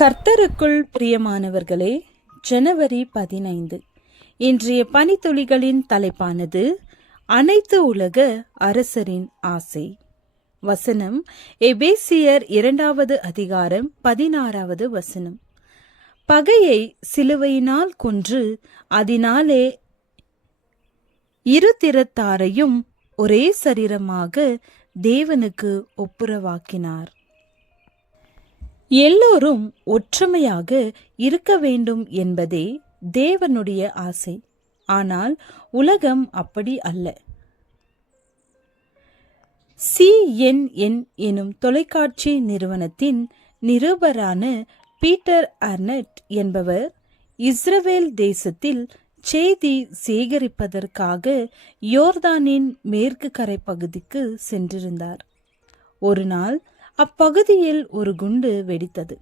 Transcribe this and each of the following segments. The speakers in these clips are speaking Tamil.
கர்த்தருக்குள் பிரியமானவர்களே, ஜனவரி 15 இன்றைய பனித்துளிகளின் தலைப்பானது அனைத்து உலக அரசரின் ஆசை. வசனம் எபேசியர் 2வது அதிகாரம் 16வது வசனம். பகையை சிலுவையினால் கொன்று அதனாலே இரு திறத்தாரையும் ஒரே சரீரமாக தேவனுக்கு ஒப்புரவாக்கினார். எல்லோரும் ஒற்றுமையாக இருக்க வேண்டும் என்பதே தேவனுடைய ஆசை. ஆனால் உலகம் அப்படி அல்ல. CNN எனும் தொலைக்காட்சி நிறுவனத்தின் நிருபரான பீட்டர் அர்னட் என்பவர் இஸ்ரவேல் தேசத்தில் செய்தி சேகரிப்பதற்காக யோர்தானின் மேற்கு கரை பகுதிக்கு சென்றிருந்தார். ஒரு நாள் அப்பகுதியில் ஒரு குண்டு வெடித்தது.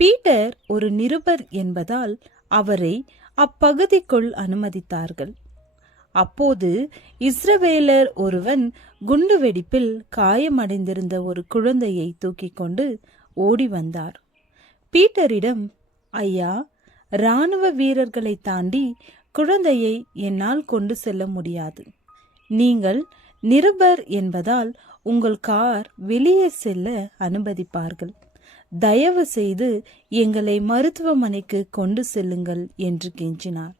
பீட்டர் ஒரு நிருபர் என்பதால் அவரை அப்பகுதிக்குள் அனுமதித்தார்கள். அப்போது இஸ்ரவேலர் ஒருவன் குண்டு வெடிப்பில் காயமடைந்திருந்த ஒரு குழந்தையை தூக்கி கொண்டு ஓடி வந்தார். பீட்டரிடம், ஐயா, இராணுவ வீரர்களை தாண்டி குழந்தையை என்னால் கொண்டு செல்ல முடியாது. நீங்கள் நிருபர் என்பதால் உங்கள் கார் வெளியே செல்ல அனுமதிப்பார்கள். தயவு செய்து எங்களை மருத்துவமனைக்கு கொண்டு செல்லுங்கள் என்று கெஞ்சினார்.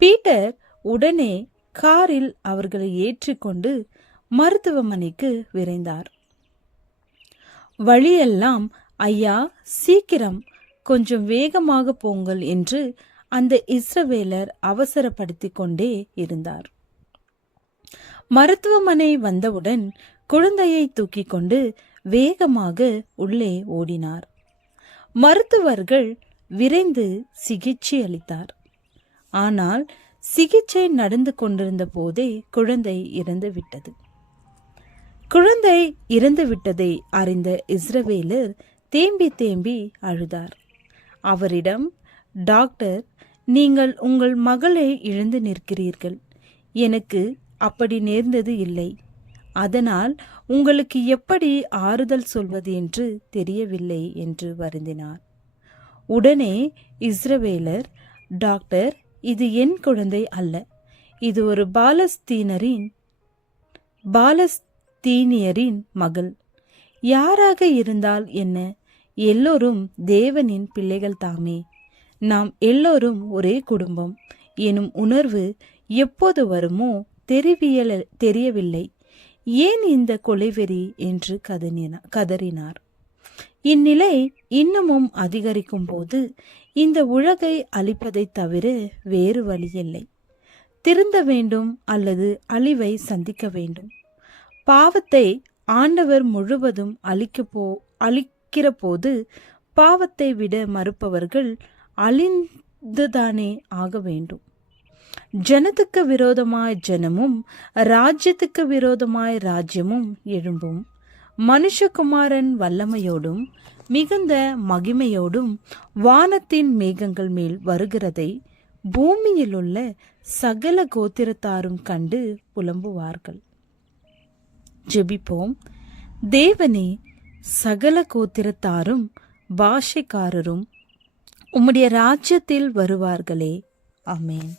பீட்டர் உடனே காரில் அவர்களை ஏற்றிக்கொண்டு மருத்துவமனைக்கு விரைந்தார். வழியெல்லாம், ஐயா, சீக்கிரம், கொஞ்சம் வேகமாக போங்கள் என்று அந்த இஸ்ரவேலர் அவசரப்படுத்தி கொண்டே இருந்தார். மருத்துவமனை வந்தவுடன் குழந்தையை தூக்கி கொண்டு வேகமாக உள்ளே ஓடினார். மருத்துவர்கள் விரைந்து சிகிச்சை அளித்தார். ஆனால் சிகிச்சை நடந்து கொண்டிருந்த போதே குழந்தை இறந்துவிட்டது. குழந்தை இறந்துவிட்டதை அறிந்த இஸ்ரவேலர் தேம்பி தேம்பி அழுதார். அவரிடம், டாக்டர், நீங்கள் உங்கள் மகளை இழந்து நிற்கிறீர்கள். எனக்கு அப்படி நேர்ந்தது இல்லை. அதனால் உங்களுக்கு எப்படி ஆறுதல் சொல்வது என்று தெரியவில்லை என்று வருந்தினார். உடனே இஸ்ரவேலர், டாக்டர், இது என் குழந்தை அல்ல. இது ஒரு பாலஸ்தீனியரின் மகள். யாராக இருந்தால் என்ன? எல்லோரும் தேவனின் பிள்ளைகள் தாமே. நாம் எல்லோரும் ஒரே குடும்பம் எனும் உணர்வு எப்போது வருமோ தெரியவில்லை. ஏன் இந்த கொலைவெறி என்று கதறினார். இந்நிலை இன்னமும் அதிகரிக்கும் போது இந்த உலகை அழிப்பதை தவிர வேறு வழியில்லை. திருந்த வேண்டும் அல்லது அழிவை சந்திக்க வேண்டும். பாவத்தை ஆண்டவர் முழுவதும் அழிக்கிற போது பாவத்தை விட மறுப்பவர்கள் அழிந்துதானே ஆக வேண்டும். ஜனத்துக்கு விரோதமாய் ஜனமும் ராஜ்யத்துக்கு விரோதமாய் ராஜ்யமும் எழும்பும். மனுஷகுமாரன் வல்லமையோடும் மிகுந்த மகிமையோடும் வானத்தின் மேகங்கள் மேல் வருகிறதை பூமியில் உள்ள சகல கோத்திரத்தாரும் கண்டு புலம்புவார்கள். ஜெபிப்போம். தேவனே, சகல கோத்திரத்தாரும் பாஷைக்காரரும் உம்முடைய ராஜ்யத்தில் வருவார்களே. ஆமென்.